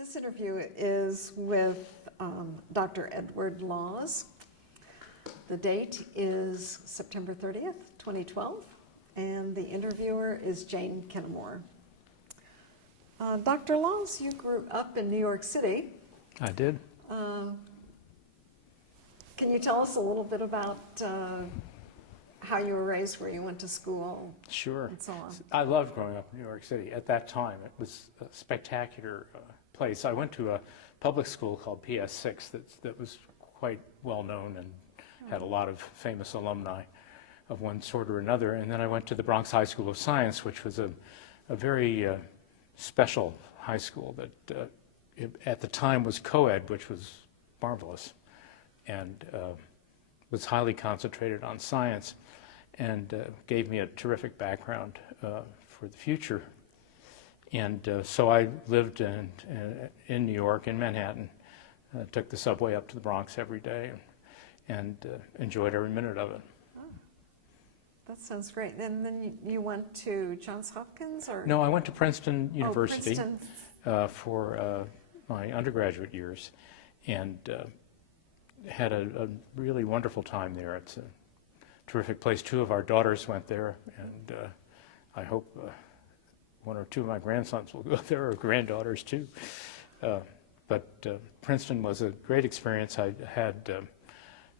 This interview is with Dr. Edward Laws. The date is September 30th, 2012, and the interviewer is Jane Kennemore. Dr. Laws, you grew up in New York City. I did. Can you tell us a little bit about how you were raised, where you went to school, Sure. and so on? I loved growing up in New York City. At that time, it was a spectacular place. I went to a public school called PS6 that was quite well known and had a lot of famous alumni of one sort or another. And then I went to the Bronx High School of Science, which was a very special high school that at the time was co-ed, which was marvelous, and was highly concentrated on science, and gave me a terrific background for the future. And so I lived in New York, in Manhattan, took the subway up to the Bronx every day, and enjoyed every minute of it. Oh, that sounds great. And then you went to Johns Hopkins, or? No, I went to Princeton University Princeton. for my undergraduate years, and had a really wonderful time there. It's a terrific place. Two of our daughters went there, and I hope one or two of my grandsons will go there, or granddaughters too. But Princeton was a great experience. I had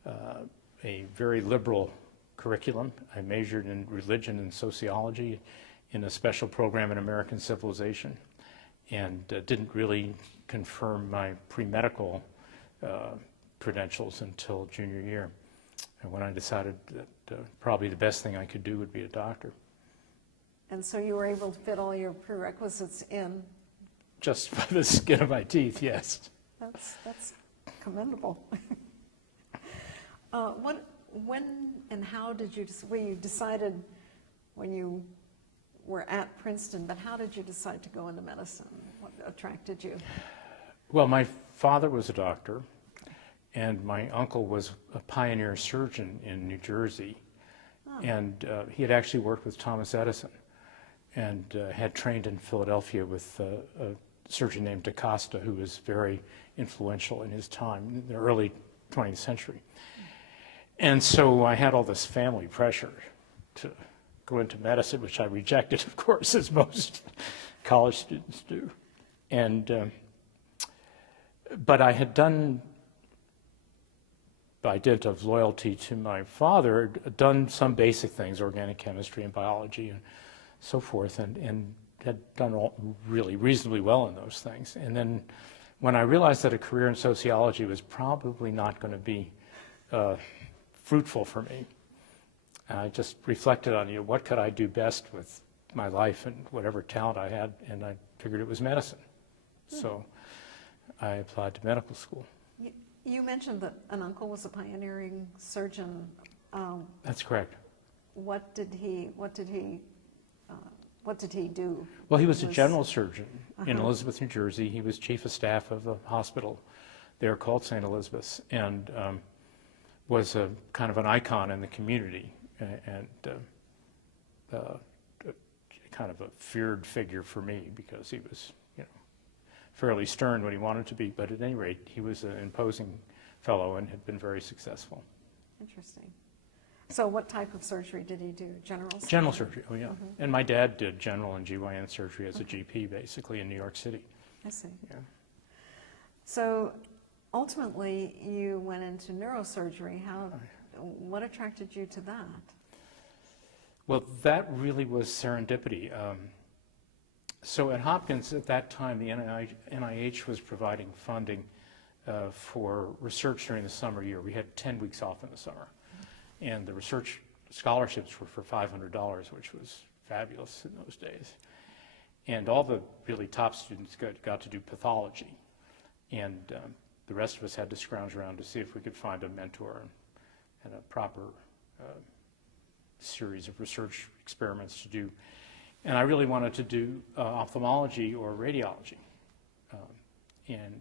a very liberal curriculum. I majored in religion and sociology in a special program in American civilization, and didn't really confirm my pre-medical credentials until junior year, and when I decided that probably the best thing I could do would be a doctor. And so you were able to fit all your prerequisites in? Just by the skin of my teeth, yes. That's commendable. When and how did you, well, you decided when you were at Princeton, but how did you decide to go into medicine? What attracted you? Well, my father was a doctor, and my uncle was a pioneer surgeon in New Jersey. Oh. And he had actually worked with Thomas Edison, and had trained in Philadelphia with a surgeon named DaCosta, who was very influential in his time, in the early 20th century. And so I had all this family pressure to go into medicine, which I rejected, of course, as most college students do. And but I had done, by dint of loyalty to my father, done some basic things, organic chemistry and biology and so forth, and had done really reasonably well in those things. And then when I realized that a career in sociology was probably not going to be fruitful for me, I just reflected on, what could I do best with my life and whatever talent I had, and I figured it was medicine. So I applied to medical school. You mentioned that an uncle was a pioneering surgeon. That's correct. What did he do? Well, he was a general surgeon in Elizabeth, New Jersey. He was chief of staff of a hospital there called St. Elizabeth's, and was a kind of an icon in the community, and kind of a feared figure for me, because he was, fairly stern when he wanted to be, but at any rate, he was an imposing fellow and had been very successful. Interesting. So what type of surgery did he do? General surgery? General surgery, oh yeah. And my dad did general and GYN surgery as a GP, basically, in New York City. I see. Yeah. So ultimately, you went into neurosurgery. What attracted you to that? Well, that really was serendipity. So at Hopkins, at that time, the NIH was providing funding for research during the summer year. We had 10 weeks off in the summer. And the research scholarships were for $500, which was fabulous in those days. And all the really top students got to do pathology. And the rest of us had to scrounge around to see if we could find a mentor and a proper series of research experiments to do. And I really wanted to do ophthalmology or radiology. And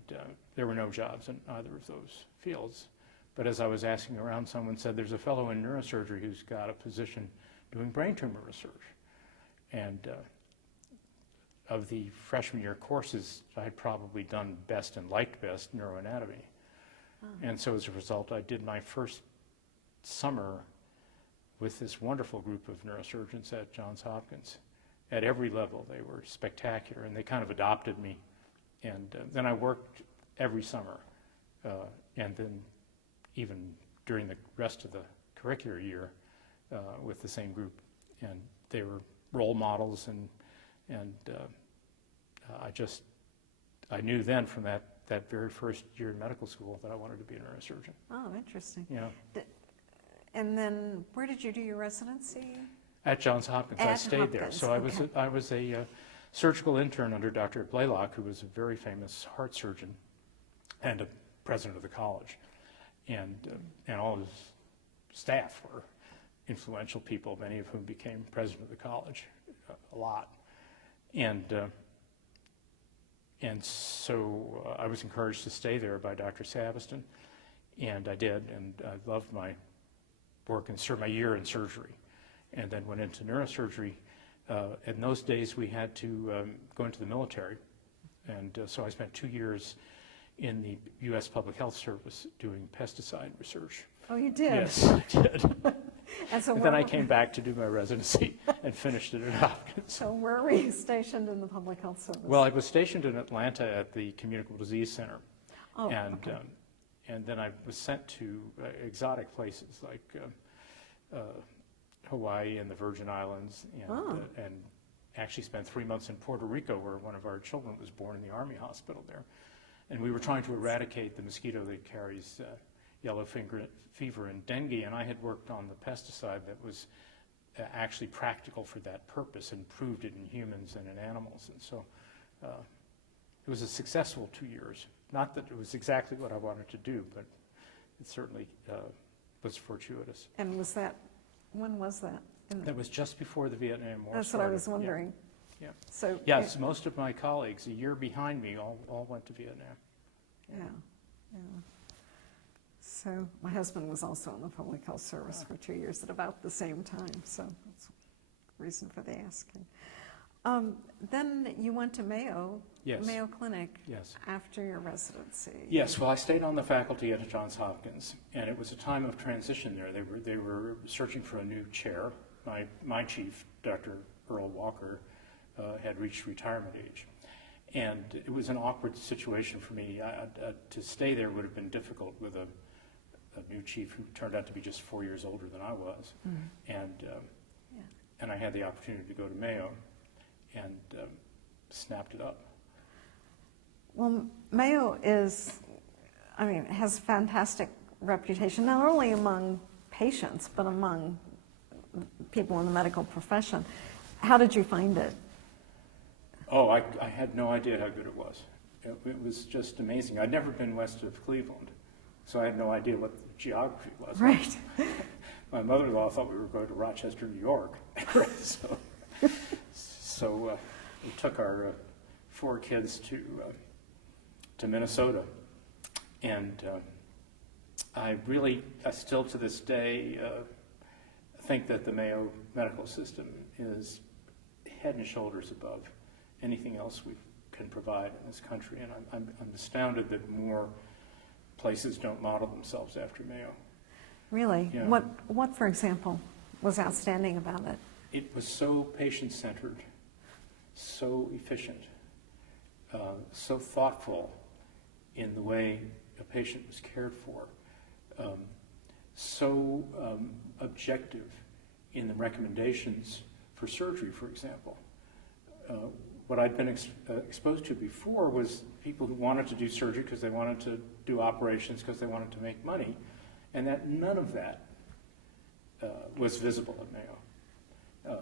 there were no jobs in either of those fields. But as I was asking around, someone said, there's a fellow in neurosurgery who's got a position doing brain tumor research. And of the freshman year courses, I had probably done best and liked best neuroanatomy. And so as a result, I did my first summer with this wonderful group of neurosurgeons at Johns Hopkins. At every level, they were spectacular, and they kind of adopted me. And then I worked every summer, and then even during the rest of the curricular year with the same group. And they were role models, and I knew then from that very first year in medical school that I wanted to be a neurosurgeon. Oh, interesting. You know, And then where did you do your residency? at Johns Hopkins, I At stayed there. Hopkins, So okay. I was a surgical intern under Dr. Blaylock, who was a very famous heart surgeon and a president of the college. And all his staff were influential people, many of whom became president of the college, a lot. And so I was encouraged to stay there by Dr. Saveston, and I did, and I loved my work and served my year in surgery, and then went into neurosurgery. In those days, we had to go into the military, and so I spent 2 years in the U.S. Public Health Service doing pesticide research. Oh, you did? Yes, I did. And so And then I came back to do my residency and finished it at Hopkins. So where were you stationed in the public health service? Well, I was stationed in Atlanta at the Communicable Disease Center. Oh, and, okay. And then I was sent to exotic places like Hawaii and the Virgin Islands, and actually spent 3 months in Puerto Rico, where one of our children was born in the Army hospital there. And we were trying to eradicate the mosquito that carries yellow fever and dengue, and I had worked on the pesticide that was actually practical for that purpose and proved it in humans and in animals. And so it was a successful 2 years. Not that it was exactly what I wanted to do, but it certainly was fortuitous. And when was that? That was just before the Vietnam War That's started. what I was wondering. Yeah. So Yes, most of my colleagues, a year behind me, all went to Vietnam. Yeah. So my husband was also in the public health service for 2 years at about the same time, so that's the reason for the asking. Then you went to Mayo, Yes. Mayo Clinic, Yes. after your residency. Yes, well, I stayed on the faculty at Johns Hopkins, and it was a time of transition there. They were searching for a new chair. My chief, Dr. Earl Walker, had reached retirement age. And it was an awkward situation for me. To stay there would have been difficult with a new chief who turned out to be just 4 years older than I was. And I had the opportunity to go to Mayo and snapped it up. Well, Mayo has a fantastic reputation, not only among patients, but among people in the medical profession. How did you find it? Oh, I had no idea how good it was. It was just amazing. I'd never been west of Cleveland, so I had no idea what the geography was. Right. My mother-in-law thought we were going to Rochester, New York. So we took our 4 kids to Minnesota, and I still to this day think that the Mayo medical system is head and shoulders above anything else we can provide in this country, and I'm astounded that more places don't model themselves after Mayo. Really? Yeah. What, for example, was outstanding about it? It was so patient-centered, so efficient, so thoughtful in the way a patient was cared for, so objective in the recommendations for surgery, for example. What I'd been exposed to before was people who wanted to do surgery because they wanted to do operations because they wanted to make money, and that none of that was visible at Mayo.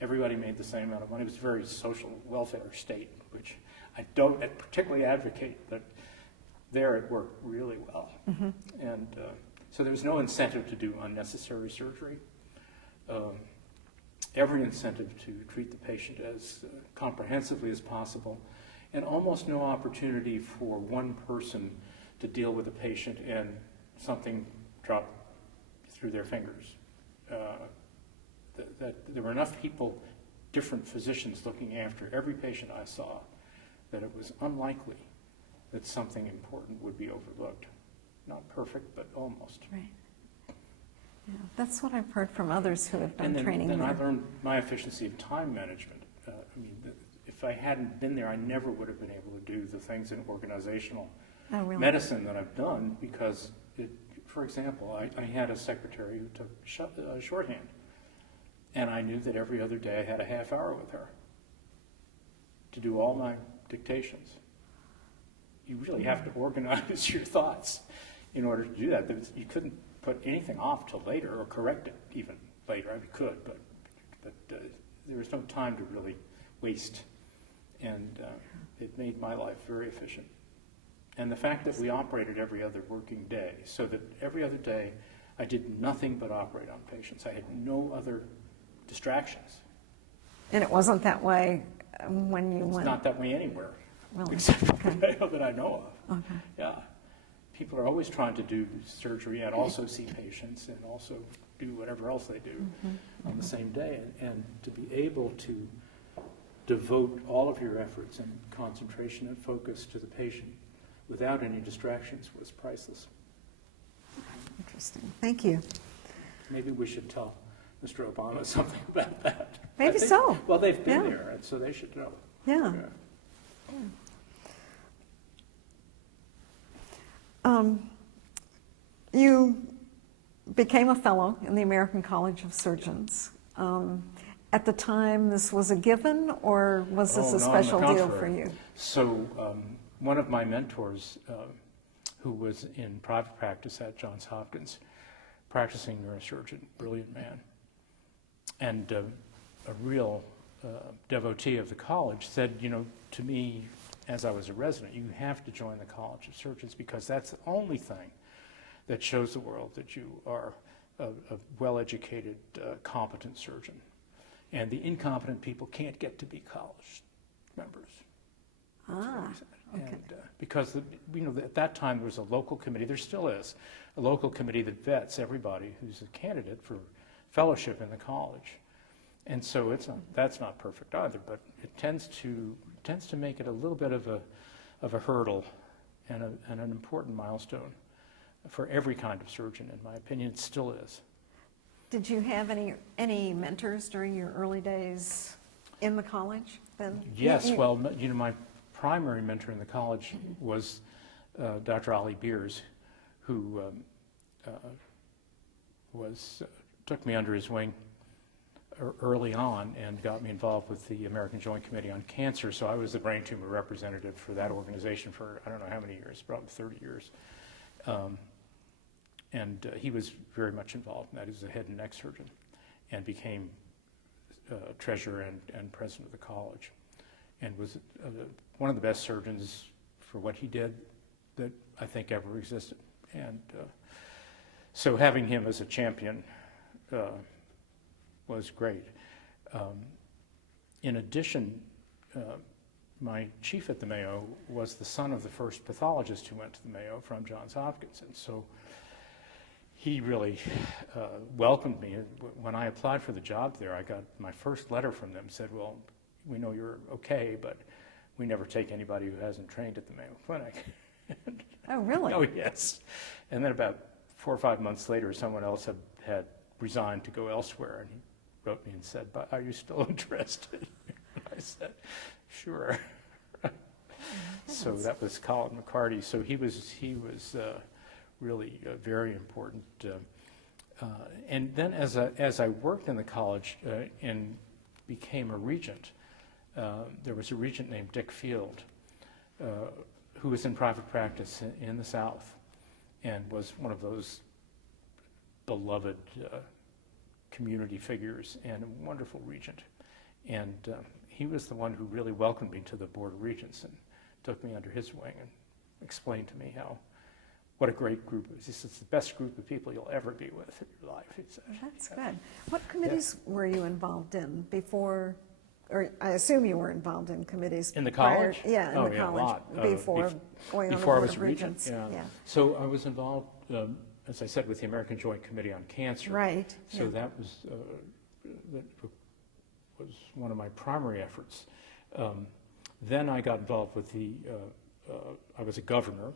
Everybody made the same amount of money. It was a very social welfare state, which I don't particularly advocate, but there it worked really well. Mm-hmm. And so there was no incentive to do unnecessary surgery. Every incentive to treat the patient as comprehensively as possible, and almost no opportunity for one person to deal with a patient and something drop through their fingers. That there were enough people different physicians looking after every patient I saw, that it was unlikely that something important would be overlooked. Not perfect, but almost. Right. Yeah, that's what I've heard from others who have done training then there. I learned my efficiency of time management. I mean, if I hadn't been there, I never would have been able to do the things in organizational medicine that I've done, because, for example, I had a secretary who took shorthand, and I knew that every other day I had a half hour with her to do all my dictations. You really have to organize your thoughts in order to do that. You couldn't put anything off till later, or correct it even later. I mean, could, but there was no time to really waste, and it made my life very efficient. And the fact that we operated every other working day, so that every other day I did nothing but operate on patients. I had no other distractions. And it wasn't that way when you went? It's not that way anywhere, Really? except for Mayo that I know of. Okay. Yeah. People are always trying to do surgery and also see patients and also do whatever else they do on the same day. And to be able to devote all of your efforts and concentration and focus to the patient without any distractions was priceless. Interesting. Thank you. Maybe we should tell Mr. Obama something about that. Maybe so. Well, they've been Yeah. there, and so they should know. Yeah. You became a fellow in the American College of Surgeons. At the time, this was a given, or was this a special deal for you? So one of my mentors, who was in private practice at Johns Hopkins, practicing neurosurgeon, brilliant man, and a real devotee of the college, said, you know, to me, as I was a resident, you have to join the College of Surgeons, because that's the only thing that shows the world that you are a well-educated, competent surgeon. And the incompetent people can't get to be college members. Ah, okay. And because at that time there was a local committee, there still is, a local committee that vets everybody who's a candidate for fellowship in the college. And so that's not perfect either, but it tends to make it a little bit of a hurdle and an important milestone for every kind of surgeon. In my opinion, it still is. Did you have any mentors during your early days in the college then? Yes, well, you know, my primary mentor in the college was Dr. Ali Beers, who took me under his wing early on and got me involved with the American Joint Committee on Cancer. So I was the brain tumor representative for that organization for I don't know how many years, probably 30 years. And he was very much involved in that. He was a head and neck surgeon and became treasurer and president of the college, and was one of the best surgeons for what he did that I think ever existed. And so having him as a champion was great. In addition, my chief at the Mayo was the son of the first pathologist who went to the Mayo from Johns Hopkins, and so he really welcomed me. When I applied for the job there, I got my first letter from them, said, well, we know you're okay, but we never take anybody who hasn't trained at the Mayo Clinic. Oh, really? Oh, yes. And then about 4 or 5 months later, someone else had resigned to go elsewhere, and he wrote me and said, but are you still interested? I said, sure. So that was Colin McCarty. So he was really very important. And then as I worked in the college and became a regent, there was a regent named Dick Field who was in private practice in the South and was one of those beloved community figures and a wonderful regent. And he was the one who really welcomed me to the Board of Regents and took me under his wing and explained to me what a great group it was. He said, it's the best group of people you'll ever be with in your life, he said. That's good. What committees were you involved in before, or I assume you were involved in committees in the college? Yeah, in the college. A lot. Before going on the Board of Regents. Yeah. So I was involved, as I said, with the American Joint Committee on Cancer. Right. So that was was one of my primary efforts. Then I got involved with I was a governor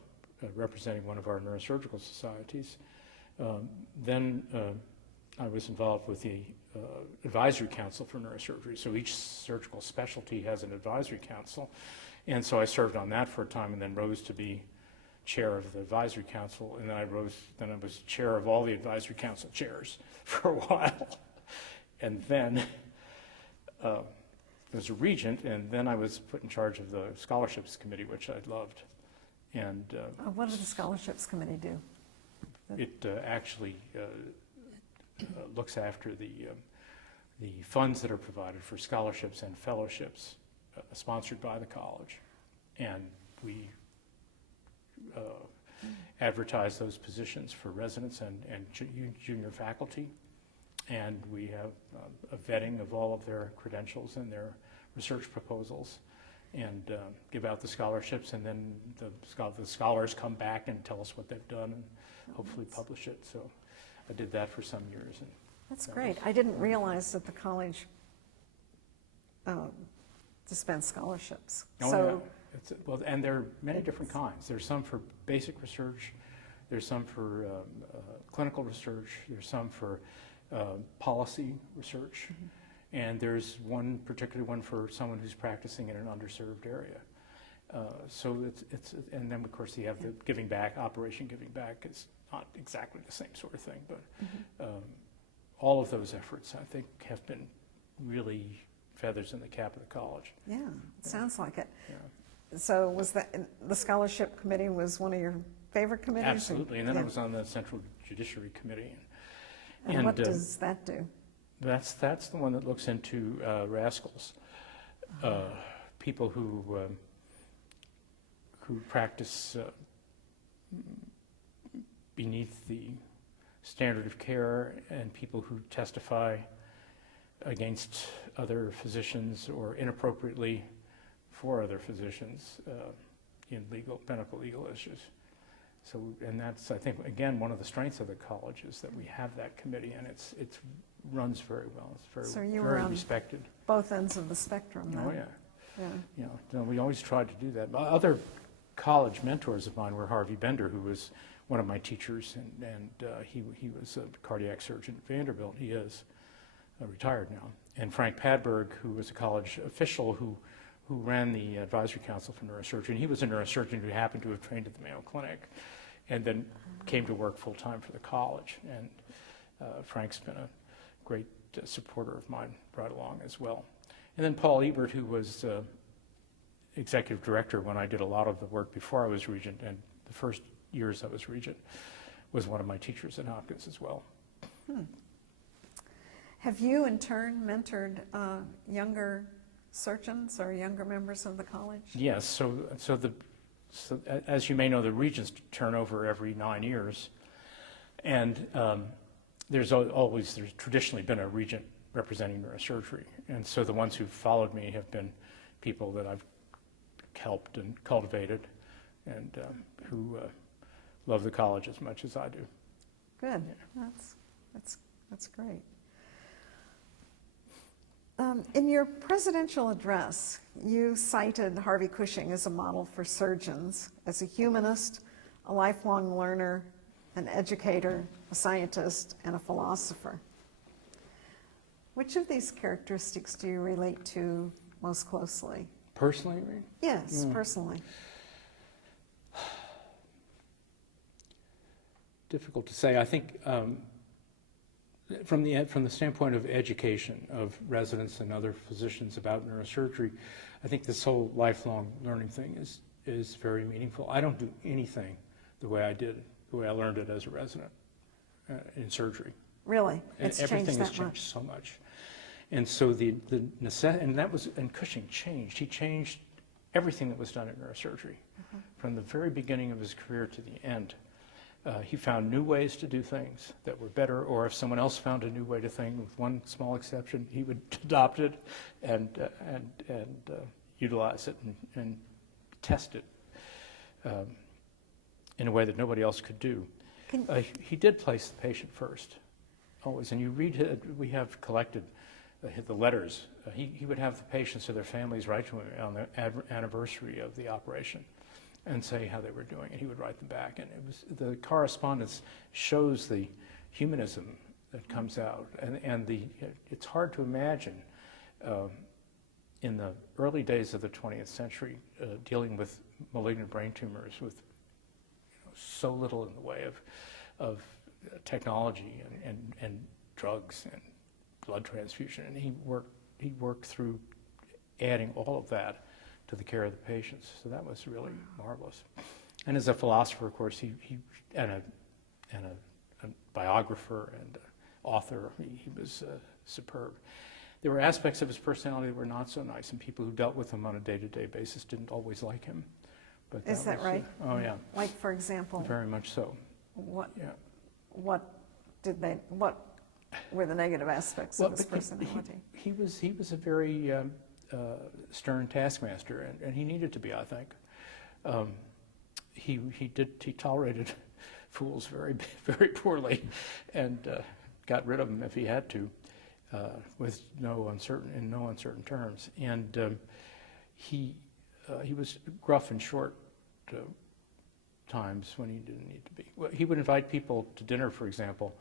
representing one of our neurosurgical societies. Then I was involved with the advisory council for neurosurgery. So each surgical specialty has an advisory council. And so I served on that for a time and then rose to be chair of the advisory council. And then I was chair of all the advisory council chairs for a while. And then I was a regent, and then I was put in charge of the scholarships committee, which I loved. And what did the scholarships committee do? it actually looks after the funds that are provided for scholarships and fellowships sponsored by the college. And we advertise those positions for residents and junior faculty. And we have a vetting of all of their credentials and their research proposals, and give out the scholarships, and then the scholars come back and tell us what they've done and hopefully publish it. So I did that for some years. And That's great. I didn't realize that the college dispensed scholarships. Oh, So, yeah. Well, and there are many different kinds. There's some for basic research, there's some for clinical research, there's some for policy research, and there's one particular one for someone who's practicing in an underserved area. So and then of course you have the giving back, Operation Giving Back. It's not exactly the same sort of thing, but all of those efforts, I think, have been really feathers in the cap of the college. yeah, it sounds like it. Yeah. So was the scholarship committee was one of your favorite committees? Absolutely, and then I Yeah. was on the Central Judiciary Committee. And what does that do? That's the one that looks into rascals, people who practice beneath the standard of care, and people who testify against other physicians or inappropriately for other physicians in medical legal issues. So, and that's, I think, again, one of the strengths of the college is that we have that committee, and it runs very well. It's very respected. Both ends of the spectrum, then. Oh, yeah. You know, we always tried to do that. Other college mentors of mine were Harvey Bender, who was one of my teachers, and he was a cardiac surgeon at Vanderbilt. He is retired now. And Frank Padberg, who was a college official who ran the advisory council for neurosurgery, and he was a neurosurgeon who happened to have trained at the Mayo Clinic and then came to work full-time for the college. And Frank's been a great supporter of mine right along as well. And then Paul Ebert, who was executive director when I did a lot of the work before I was regent, and the first years I was regent, was one of my teachers at Hopkins as well. Have you, in turn, mentored younger surgeons or younger members of the college? Yes, so as you may know, the regents turn over every 9 years, and there's traditionally been a regent representing neurosurgery, and so the ones who've followed me have been people that I've helped and cultivated, and who love the college as much as I do. Good. Yeah. That's great. In your presidential address, you cited Harvey Cushing as a model for surgeons, as a humanist, a lifelong learner, an educator, a scientist, and a philosopher. Which of these characteristics do you relate to most closely? Personally, you mean? Yes, personally. Difficult to say. I think from the standpoint of education of residents and other physicians about neurosurgery, I think this whole lifelong learning thing is very meaningful. I don't do anything the way I did, the way I learned it as a resident in surgery. Really? It's Everything changed has that changed much? so much. And so the necessity, and Cushing changed. He changed everything that was done in neurosurgery from the very beginning of his career to the end. He found new ways to do things that were better, or if someone else found a new way to think, with one small exception, he would adopt it and utilize it and test it in a way that nobody else could do. He did place the patient first, always. And you read, we have collected the letters. He would have the patients or their families write to him on the anniversary of the operation and say how they were doing, and he would write them back. And it was, the correspondence shows the humanism that comes out, and it's hard to imagine in the early days of the 20th century dealing with malignant brain tumors with so little in the way of technology and drugs and blood transfusion, and he worked through adding all of that to the care of the patients. So that was really marvelous. And as a philosopher, of course, he and a biographer and author, he was superb. There were aspects of his personality that were not so nice, and people who dealt with him on a day-to-day basis didn't always like him. But Is that right? Oh yeah. Like, for example, Very much so. what Yeah. what were the negative aspects of his personality? He was a very stern taskmaster, and he needed to be, I think. He tolerated fools very, very poorly, and got rid of them if he had to, with no uncertain terms. And he was gruff and short times when he didn't need to be. Well, he would invite people to dinner, for example,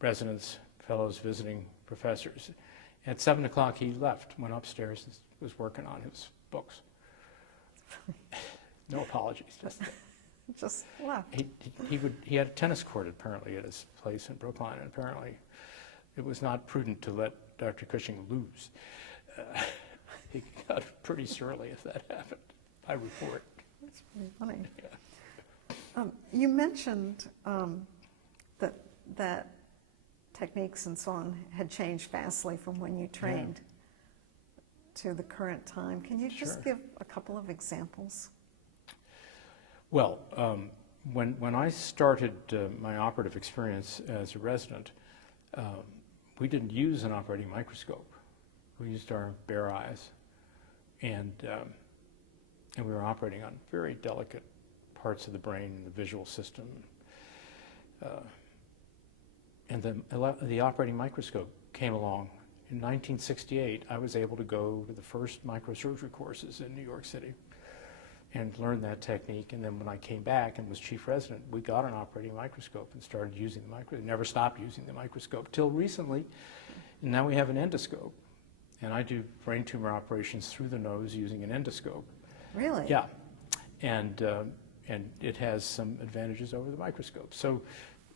residents, fellows, visiting professors. At 7 o'clock he left, went upstairs, and was working on his books. No apologies, Just left. He had a tennis court apparently at his place in Brookline, and apparently it was not prudent to let Dr. Cushing lose. He got pretty surly if that happened, I report. That's pretty funny. Yeah. You mentioned that techniques and so on had changed vastly from when you trained to the current time. Can you just give a couple of examples? Well, when I started my operative experience as a resident, we didn't use an operating microscope. We used our bare eyes, and we were operating on very delicate parts of the brain, the visual system. And the operating microscope came along. In 1968, I was able to go to the first microsurgery courses in New York City and learn that technique. And then when I came back and was chief resident, we got an operating microscope and started using the microscope. Never stopped using the microscope till recently. And now we have an endoscope. And I do brain tumor operations through the nose using an endoscope. Really? Yeah. And it has some advantages over the microscope. So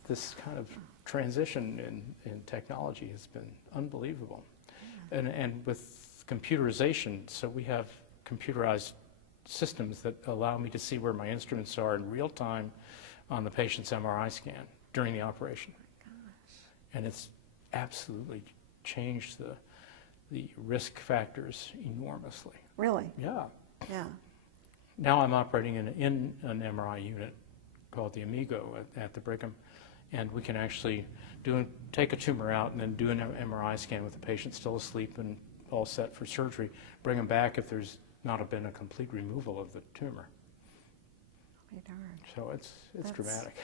this kind of transition in technology has been unbelievable. And with computerization, so we have computerized systems that allow me to see where my instruments are in real time on the patient's MRI scan during the operation. And it's absolutely changed the risk factors enormously. Really? Yeah. Yeah. Now I'm operating in an MRI unit called the Amigo at the Brigham, and we can actually take a tumor out and then do an MRI scan with the patient still asleep and all set for surgery, bring them back if there's not been a complete removal of the tumor. Be darned. So it's dramatic.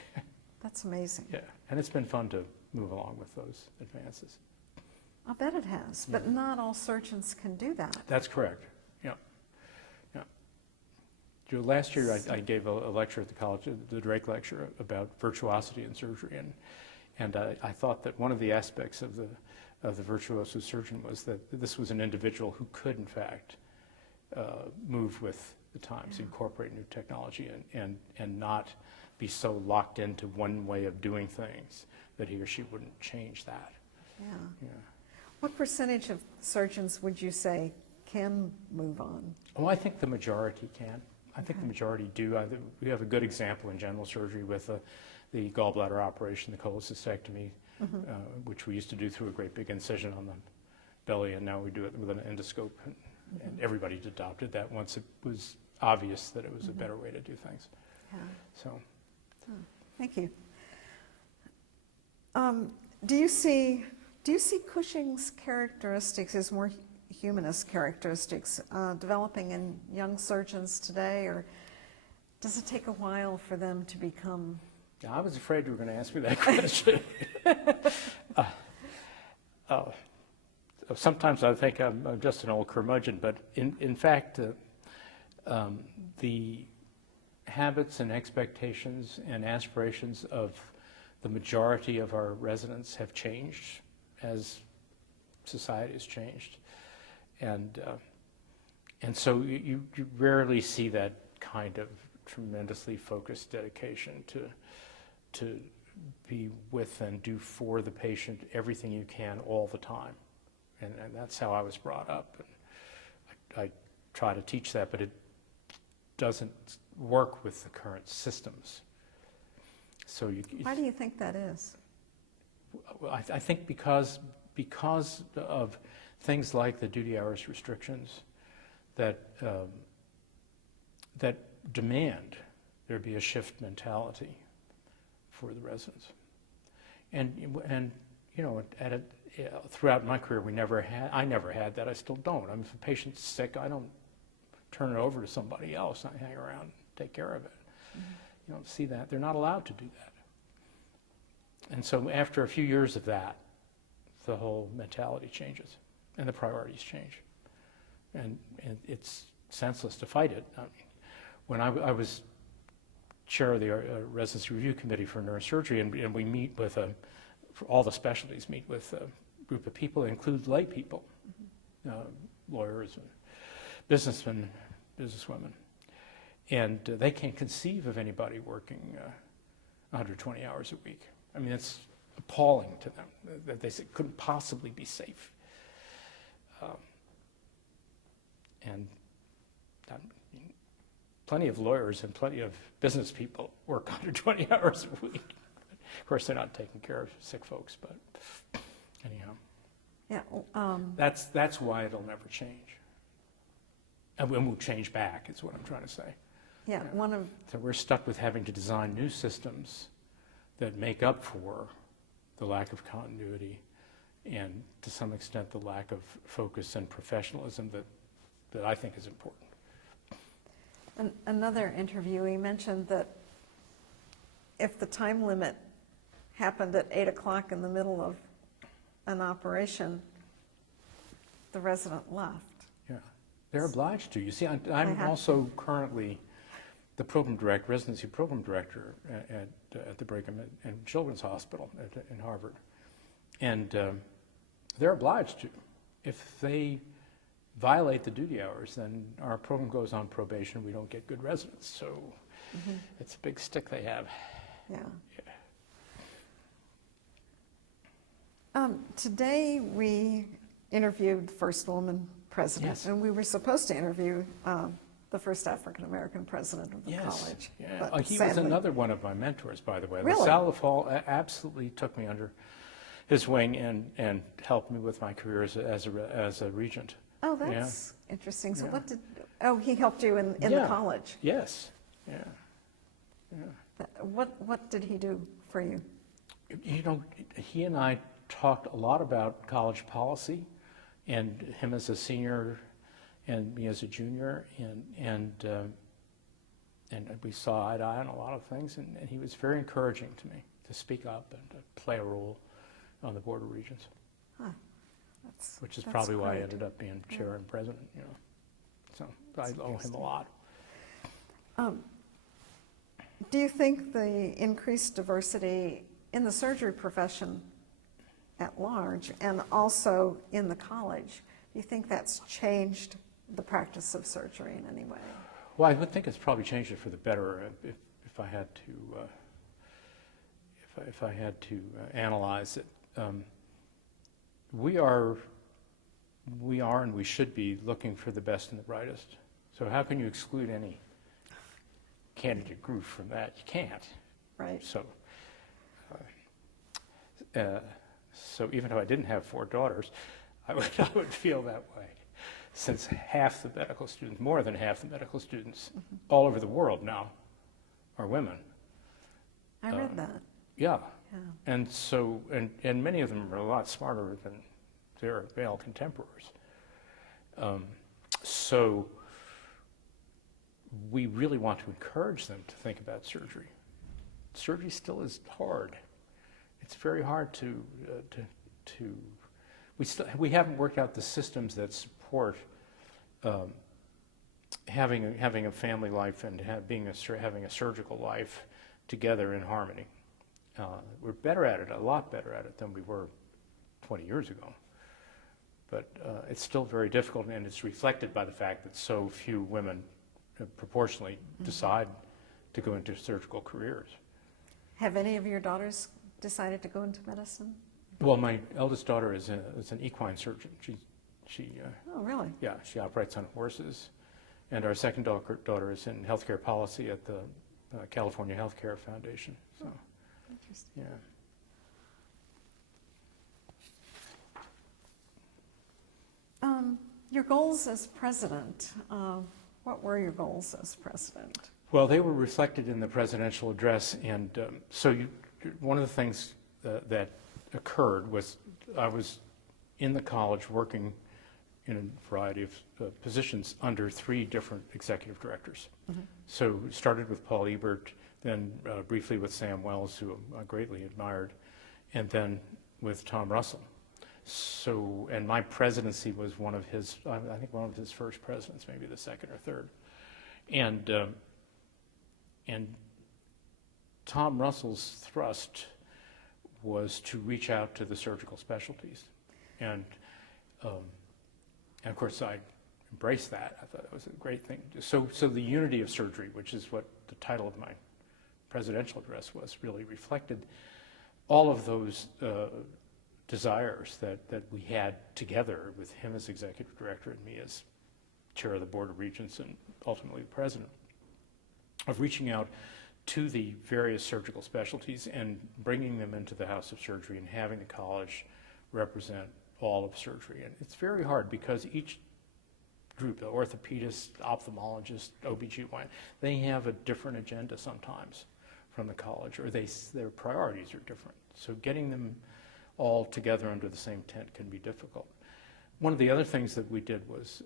That's amazing. Yeah, and it's been fun to move along with those advances. I bet it has, but not all surgeons can do that. That's correct. Yeah. Yeah. Last year I gave a lecture at the college, the Drake lecture, about virtuosity in surgery, and I thought that one of the aspects of the virtuoso surgeon was that this was an individual who could in fact move with the times, incorporate new technology, and not be so locked into one way of doing things that he or she wouldn't change that. Yeah. Yeah. What percentage of surgeons would you say can move on? Oh, I think the majority can. I think the majority do. We have a good example in general surgery with the gallbladder operation, the cholecystectomy, which we used to do through a great big incision on the belly, and now we do it with an endoscope. And everybody adopted that once it was obvious that it was a better way to do things. Yeah. So, Thank you. Do you see Cushing's characteristics as more humanist characteristics developing in young surgeons today, or does it take a while for them to become? I was afraid you were going to ask me that question. sometimes I think I'm just an old curmudgeon, but in fact, the habits and expectations and aspirations of the majority of our residents have changed as society has changed, and so you rarely see that kind of tremendously focused dedication to be with and do for the patient everything you can all the time, and that's how I was brought up, and I try to teach that, but it doesn't work with the current systems. So Why do you think that is? I think because of things like the duty hours restrictions that that demand there be a shift mentality for the residents, and you know, throughout my career I never had that. I still don't. I mean, if a patient's sick, I don't turn it over to somebody else. I hang around and take care of it. Mm-hmm. You don't see that. They're not allowed to do that. And so after a few years of that, the whole mentality changes and the priorities change. And it's senseless to fight it. I mean, when I was chair of the Residency Review Committee for neurosurgery, and we meet with, for all the specialties, meet with a group of people that include lay people, lawyers and businessmen, businesswomen. And they can't conceive of anybody working 120 hours a week. I mean, it's appalling to them that they couldn't possibly be safe. And plenty of lawyers and plenty of business people work 120 hours a week. Of course, they're not taking care of sick folks, but anyhow. Yeah. That's why it'll never change. And we won't change back, is what I'm trying to say. Yeah, So we're stuck with having to design new systems that make up for the lack of continuity and, to some extent, the lack of focus and professionalism that I think is important. Another interviewee mentioned that if the time limit happened at 8 o'clock in the middle of an operation, the resident left. Yeah, they're obliged to. You see, I'm also currently the residency program director at the Brigham and Children's Hospital in Harvard. And they're obliged to. If they violate the duty hours, then our program goes on probation. We don't get good residents. So it's a big stick they have. Yeah. Today we interviewed the first woman president, Yes. and we were supposed to interview the first African-American president of the college. Yeah. But He sadly, was another one of my mentors, by the way. Really? Salif Hall absolutely took me under his wing and helped me with my career as a regent. Oh, that's interesting. So Yeah. he helped you in the college? Yes. Yeah. Yeah. What did he do for you? You know, he and I talked a lot about college policy, and him as a senior and me as a junior, and we saw eye to eye on a lot of things, and he was very encouraging to me to speak up and to play a role on the Board of Regents, which is probably why I ended up being chair and president, you know. So I owe him a lot. Do you think the increased diversity in the surgery profession at large and also in the college, do you think that's changed the practice of surgery in any way? Well, I would think it's probably changed it for the better if I had to if I had to analyze it. We are and we should be looking for the best and the brightest. So how can you exclude any candidate group from that? You can't. Right. So even though I didn't have 4 daughters, I would feel that way, since half the medical students, more than half the medical students all over the world now are women. I read that. Yeah. And so, and many of them are a lot smarter than their male contemporaries. So we really want to encourage them to think about surgery. Surgery still is hard. It's very hard to we haven't worked out the systems that support having a family life and having a surgical life together in harmony. We're better at it, a lot better at it than we were 20 years ago. But it's still very difficult, and it's reflected by the fact that so few women proportionally decide to go into surgical careers. Have any of your daughters decided to go into medicine? Well, my eldest daughter is an equine surgeon. Oh, really? Yeah, she operates on horses. And our second daughter is in healthcare policy at the California Healthcare Foundation. So, Interesting. yeah. Your goals as president, what were your goals as president? Well, they were reflected in the presidential address, and one of the things that occurred was I was in the college working in a variety of positions under 3 different executive directors. Mm-hmm. So we started with Paul Ebert, then briefly with Sam Wells, who I greatly admired, and then with Tom Russell. So, and my presidency was one of his, I think one of his first presidents, maybe the second or third. And Tom Russell's thrust was to reach out to the surgical specialties. And of course, I embraced that. I thought it was a great thing. So the unity of surgery, which is what the title of my presidential address was, really reflected all of those desires that we had together with him as executive director and me as chair of the Board of Regents and ultimately president, of reaching out to the various surgical specialties and bringing them into the House of Surgery and having the college represent all of surgery. And it's very hard because each group, the orthopedist, ophthalmologist, OBGYN, they have a different agenda sometimes from the college, or their priorities are different. So getting them all together under the same tent can be difficult. One of the other things that we did was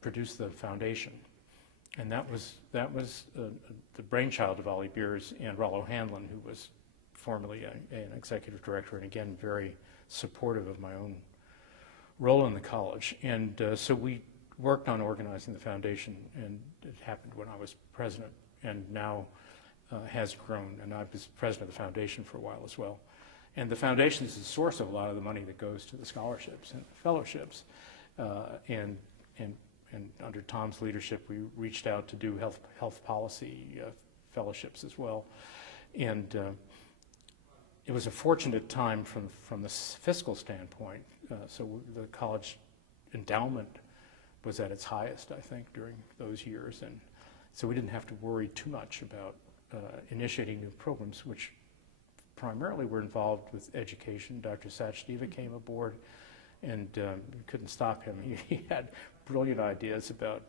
produce the foundation. And that was the brainchild of Ollie Beers and Rollo Hanlon, who was formerly an executive director, and again, very supportive of my own role in the college. And so we worked on organizing the foundation, and it happened when I was president, and now has grown. And I was president of the foundation for a while as well. And the foundation is the source of a lot of the money that goes to the scholarships and fellowships. And under Tom's leadership, we reached out to do health policy fellowships as well. And it was a fortunate time from the fiscal standpoint. So the college endowment was at its highest, I think, during those years. And so we didn't have to worry too much about initiating new programs, which primarily were involved with education. Dr. Sachdeva came aboard, and we couldn't stop him. He had brilliant ideas about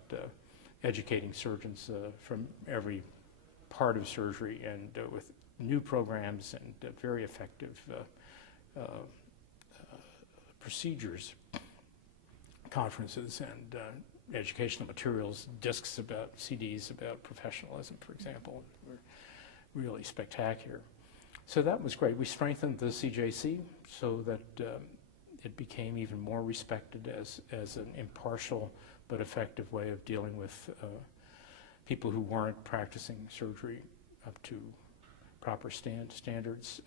educating surgeons from every part of surgery, and with new programs and very effective procedures, conferences, and educational materials, discs about CDs about professionalism, for example, were really spectacular. So that was great. We strengthened the CJC so that it became even more respected as an impartial but effective way of dealing with people who weren't practicing surgery up to proper standards.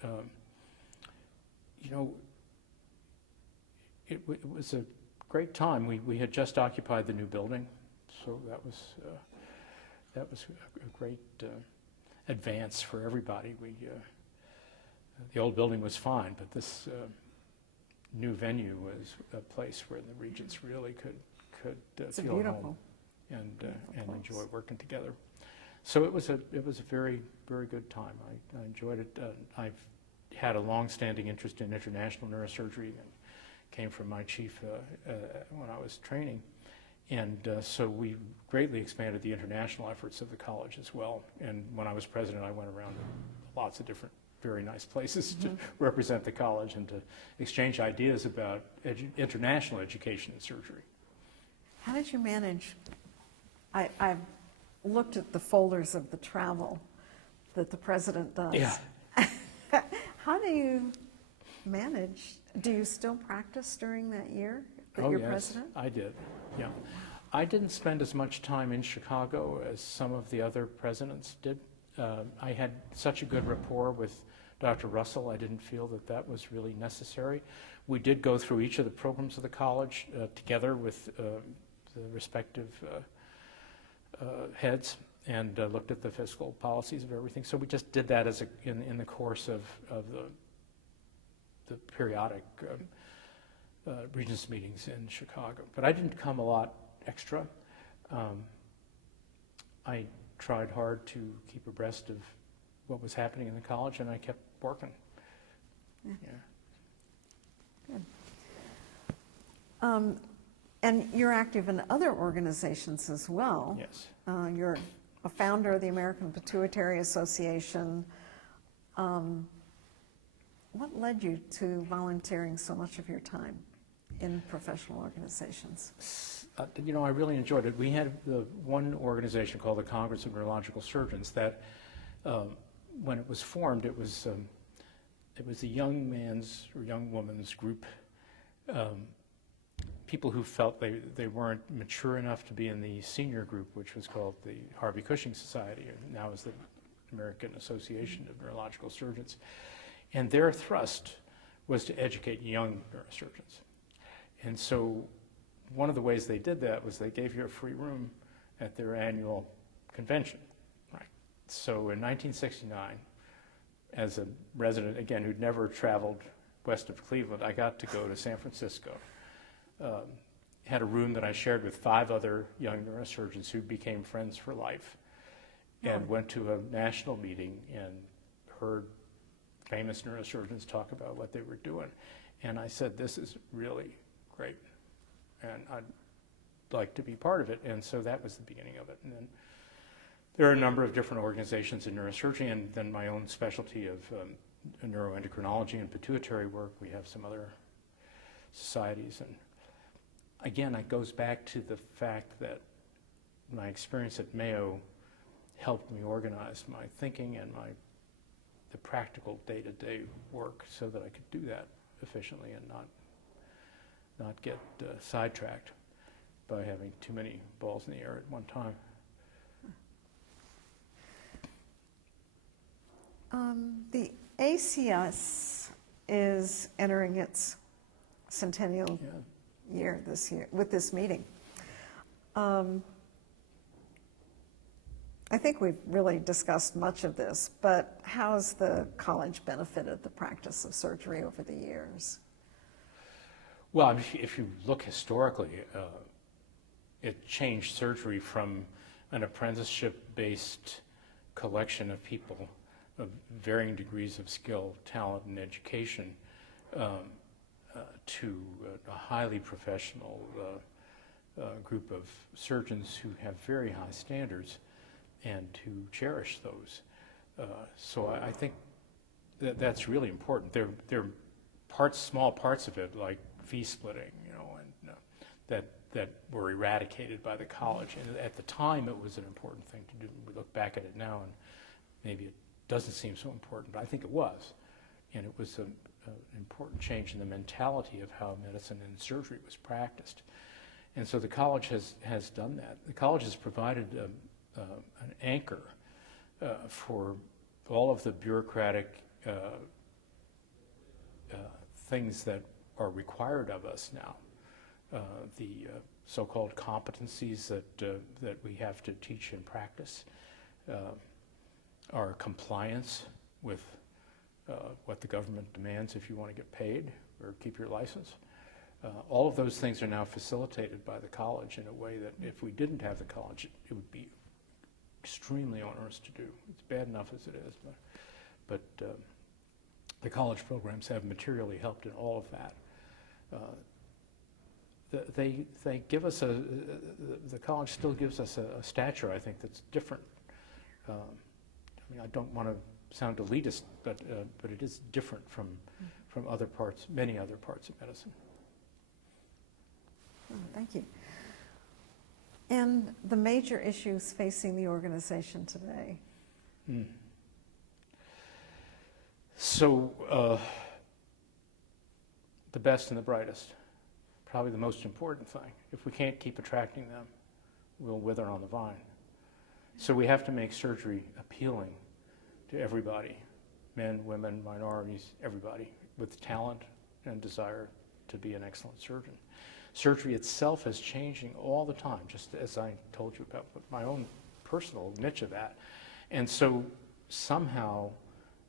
You know, it was a great time. We had just occupied the new building, so that was a great advance for everybody. The old building was fine, but this new venue was a place where the regents really could feel at home and enjoy working together. So it was a very, very good time. I enjoyed it. I've had a long-standing interest in international neurosurgery and came from my chief when I was training. And so we greatly expanded the international efforts of the college as well. And when I was president, I went around to lots of different very nice places to represent the college and to exchange ideas about international education and surgery. How did you manage? I've looked at the folders of the travel that the president does. Yeah. How do you manage Do you still practice during that year that Oh, you're yes, president? I did, yeah. I didn't spend as much time in Chicago as some of the other presidents did. I had such a good rapport with Dr. Russell, I didn't feel that that was really necessary. We did go through each of the programs of the college together with the respective heads and looked at the fiscal policies of everything. So we just did that as in the course of the periodic Regents meetings in Chicago. But I didn't come a lot extra. I tried hard to keep abreast of what was happening in the college, and I kept working. Yeah. Yeah. Good. And you're active in other organizations as well. Yes. You're a founder of the American Pituitary Association. What led you to volunteering so much of your time in professional organizations? You know, I really enjoyed it. We had the one organization called the Congress of Neurological Surgeons that, when it was formed, it was a young man's or young woman's group, people who felt they weren't mature enough to be in the senior group, which was called the Harvey Cushing Society, and now is the American Association of Neurological Surgeons. And their thrust was to educate young neurosurgeons. And so one of the ways they did that was they gave you a free room at their annual convention. Right. So in 1969, as a resident, again, who'd never traveled west of Cleveland, I got to go to San Francisco. Had a room that I shared with 5 other young neurosurgeons who became friends for life, and went to a national meeting and heard famous neurosurgeons talk about what they were doing. And I said, this is really great, and I'd like to be part of it. And so that was the beginning of it. And then there are a number of different organizations in neurosurgery, and then my own specialty of neuroendocrinology and pituitary work. We have some other societies. And again, it goes back to the fact that my experience at Mayo helped me organize my thinking and the practical day-to-day work so that I could do that efficiently and not get sidetracked by having too many balls in the air at one time. The ACS is entering its centennial year this year with this meeting. I think we've really discussed much of this, but how's the college benefited the practice of surgery over the years? Well, if you look historically, it changed surgery from an apprenticeship-based collection of people of varying degrees of skill, talent, and education to a highly professional group of surgeons who have very high standards and to cherish those. So I think that's really important. There are small parts of it, like fee splitting, you know, and that were eradicated by the college. And at the time, it was an important thing to do. We look back at it now, and maybe it doesn't seem so important, but I think it was. And it was an important change in the mentality of how medicine and surgery was practiced. And so the college has done that. The college has provided an anchor for all of the bureaucratic things that are required of us now. The so-called competencies that we have to teach and practice, our compliance with what the government demands if you want to get paid or keep your license. All of those things are now facilitated by the college in a way that if we didn't have the college, it would be extremely onerous to do. It's bad enough as it is, but the college programs have materially helped in all of that. They give us the college still gives us a stature, I think, that's different. I mean, I don't want to sound elitist, but it is different from other parts, many other parts of medicine. Oh, thank you. And the major issues facing the organization today? So the best and the brightest, probably the most important thing. If we can't keep attracting them, we'll wither on the vine. So we have to make surgery appealing to everybody, men, women, minorities, everybody with talent and desire to be an excellent surgeon. Surgery itself is changing all the time, just as I told you about my own personal niche of that. And so somehow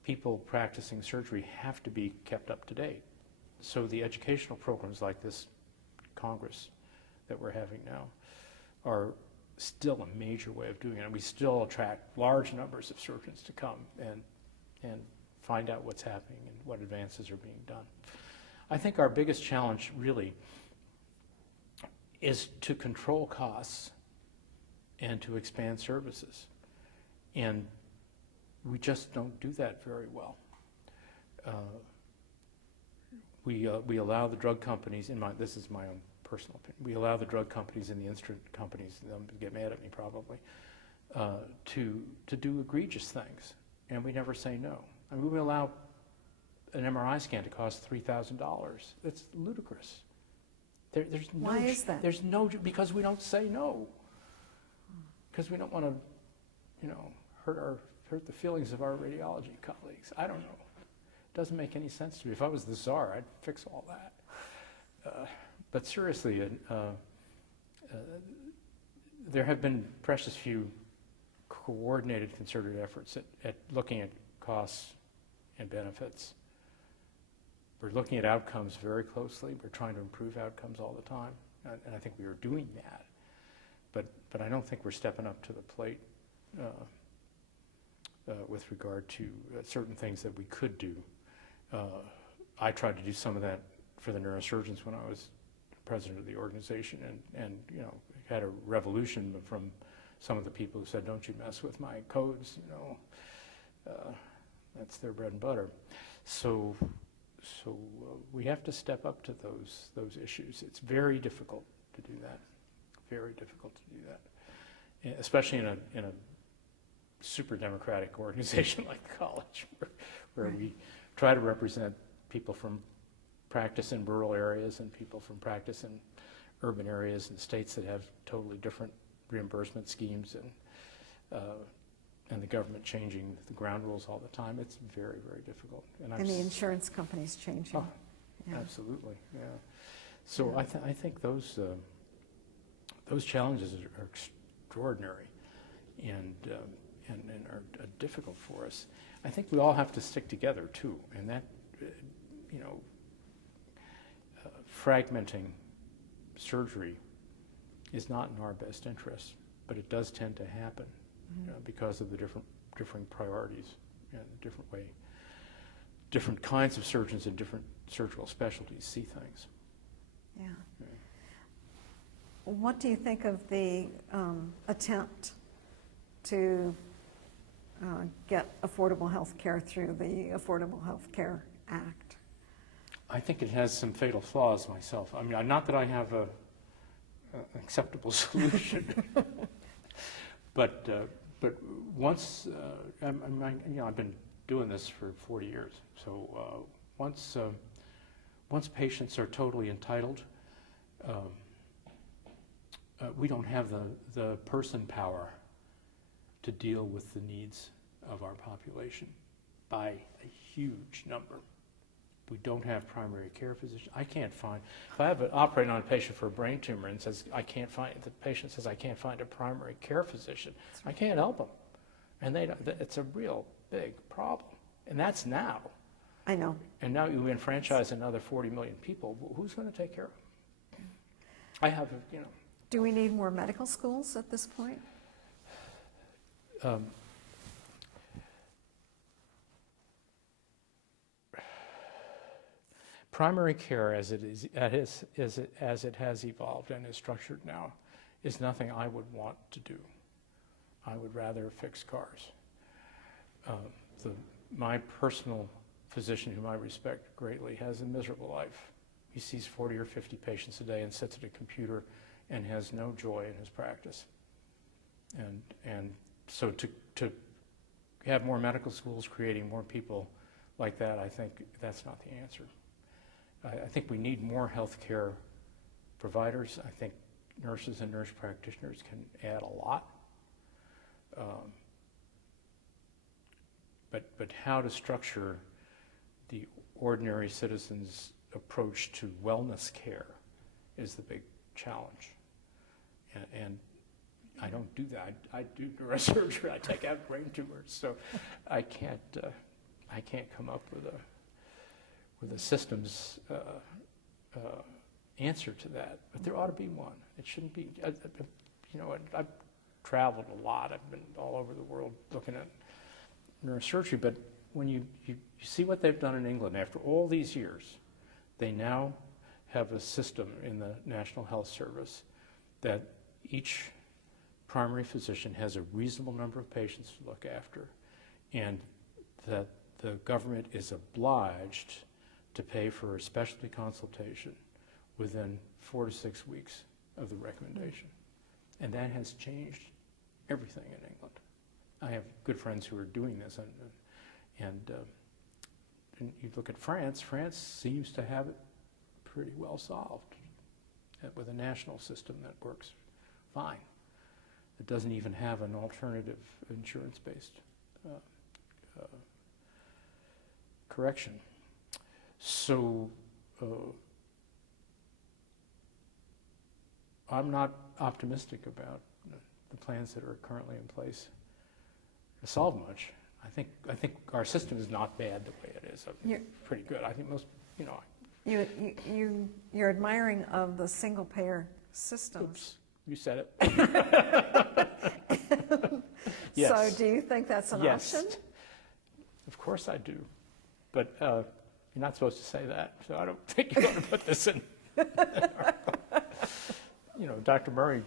people practicing surgery have to be kept up to date. So the educational programs like this Congress that we're having now are still a major way of doing it. And we still attract large numbers of surgeons to come and find out what's happening and what advances are being done. I think our biggest challenge really is to control costs and to expand services. And we just don't do that very well. We allow the drug companies, this is my own personal opinion, we allow the drug companies and the instrument companies, they'll get mad at me probably, to do egregious things, and we never say no. I mean, we allow an MRI scan to cost $3,000. That's ludicrous. There's no, why is that? There's no, because we don't say no. Because we don't want to, you know, hurt the feelings of our radiology colleagues. I don't know. It doesn't make any sense to me. If I was the czar, I'd fix all that. But seriously, there have been precious few coordinated, concerted efforts at looking at costs and benefits. We're looking at outcomes very closely. We're trying to improve outcomes all the time, and I think we are doing that. But I don't think we're stepping up to the plate with regard to certain things that we could do. I tried to do some of that for the neurosurgeons when I was president of the organization, and you know, had a revolution from some of the people who said, "Don't you mess with my codes," you know. That's their bread and butter. So we have to step up to those issues. It's very difficult to do that. Very difficult to do that, especially in a super democratic organization like the college, where Right. we try to represent people from practice in rural areas and people from practice in urban areas and states that have totally different reimbursement schemes, and the government changing the ground rules all the time. It's very, very difficult. And the insurance companies changing. Oh, yeah. Absolutely, yeah. So Yeah. I think those challenges are extraordinary and are difficult for us. I think we all have to stick together too, and that, you know, fragmenting surgery is not in our best interest, but it does tend to happen because of the different priorities and different kinds of surgeons and different surgical specialties see things. Yeah. What do you think of the attempt to get affordable health care through the Affordable Health Care Act? I think it has some fatal flaws myself. I mean, not that I have an acceptable solution, but once, you know, I've been doing this for 40 years. So once patients are totally entitled, we don't have the person power to deal with the needs of our population by a huge number. We don't have primary care physicians. I can't find, if I have an operating on a patient for a brain tumor and says, the patient says, I can't find a primary care physician, I can't help them. And it's a real big problem. And that's now. I know. And now you enfranchise another 40 million people. Who's going to take care of them? I have, you know. Do we need more medical schools at this point? Primary care, as it has evolved and is structured now, is nothing I would want to do. I would rather fix cars. My personal physician, whom I respect greatly, has a miserable life. He sees 40 or 50 patients a day and sits at a computer and has no joy in his practice. And so to have more medical schools creating more people like that, I think that's not the answer. I think we need more healthcare providers. I think nurses and nurse practitioners can add a lot. But how to structure the ordinary citizen's approach to wellness care is the big challenge. And I don't do that. I do neurosurgery. I take out brain tumors, so I can't come up with a systems answer to that. But there ought to be one. It shouldn't be. I've traveled a lot. I've been all over the world looking at neurosurgery. But when you see what they've done in England after all these years, they now have a system in the National Health Service that each primary physician has a reasonable number of patients to look after, and that the government is obliged to pay for a specialty consultation within 4 to 6 weeks of the recommendation. And that has changed everything in England. I have good friends who are doing this, and you look at France. France seems to have it pretty well solved with a national system that works fine. It doesn't even have an alternative insurance-based correction. So I'm not optimistic about the plans that are currently in place to solve much. I think our system is not bad the way it is. Pretty good. I think most, You're admiring of the single-payer systems. Oops, you said it. Yes. So do you think that's an option? Of course I do. But you're not supposed to say that, so I don't think you want to put this in. Dr. Murray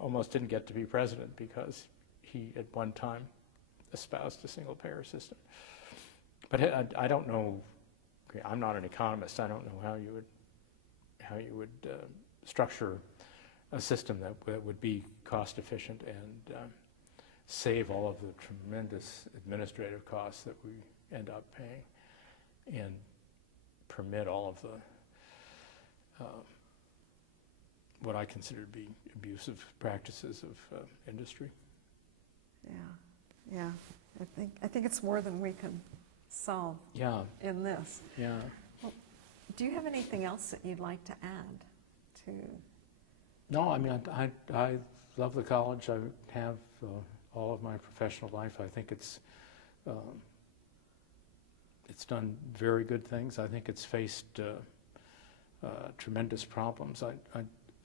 almost didn't get to be president because he at one time espoused a single-payer system. But I don't know. I'm not an economist. I don't know how you would structure a system that would be cost efficient and save all of the tremendous administrative costs that we end up paying, and permit all of the what I consider to be abusive practices of industry. Yeah. I think it's more than we can solve. Yeah. In this. Yeah. Well, do you have anything else that you'd like to add to? No, I mean I love the college. I have all of my professional life. I think it's done very good things. I think it's faced tremendous problems.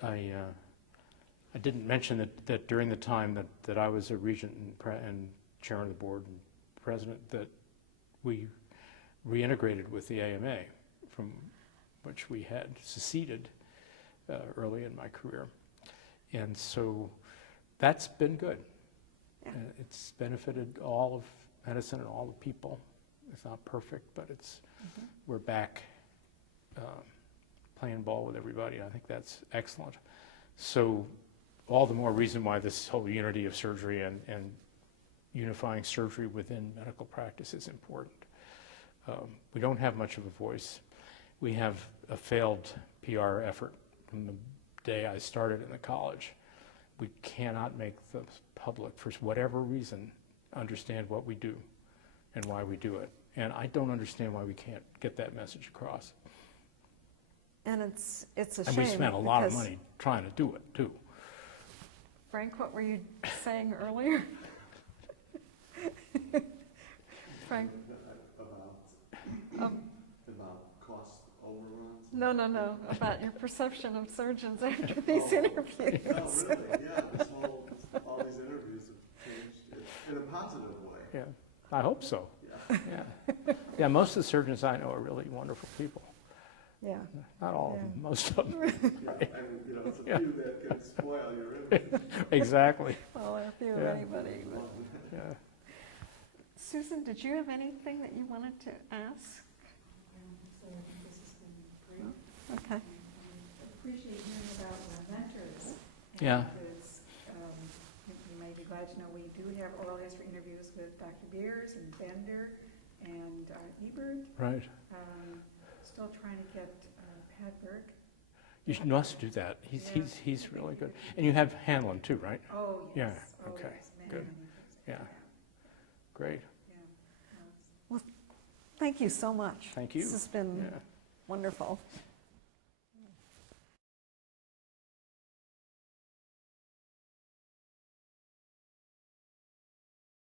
I didn't mention that during the time that I was a regent and chairman of the board and president, that we reintegrated with the AMA, from which we had seceded early in my career. And so that's been good. Yeah. It's benefited all of medicine and all the people. It's not perfect, but we're back playing ball with everybody. I think that's excellent. So all the more reason why this whole unity of surgery and unifying surgery within medical practice is important. We don't have much of a voice. We have a failed PR effort from the day I started in the college. We cannot make the public, for whatever reason, understand what we do and why we do it. And I don't understand why we can't get that message across. And it's a shame. And we spent a lot of money trying to do it, too. Frank, what were you saying earlier? Frank? About cost overruns? No, about your perception of surgeons after these interviews. No, really, yeah, all these interviews have changed it in a positive way. Yeah, I hope so. Yeah. Yeah, most of the surgeons I know are really wonderful people. Yeah. Not all of them, most of them. Yeah, and it's a few that can spoil your image. Exactly. Well, there are few of anybody. But. Yeah. Susan, did you have anything that you wanted to ask? So I think this has been great. Okay. I appreciate hearing about our mentors. Yeah. Because you may be glad to know we do have oral history interviews with Dr. Beers and Bender and Ebert. Right. still trying to get Pat Berg. You must do that. He's Yeah. he's really good. And you have Hanlon too, right? Oh, Yeah, yes. Oh, okay, yes. Many, good. many years. Yeah. Great. Yeah. Thank you so much. Thank you. This has been Yeah. wonderful.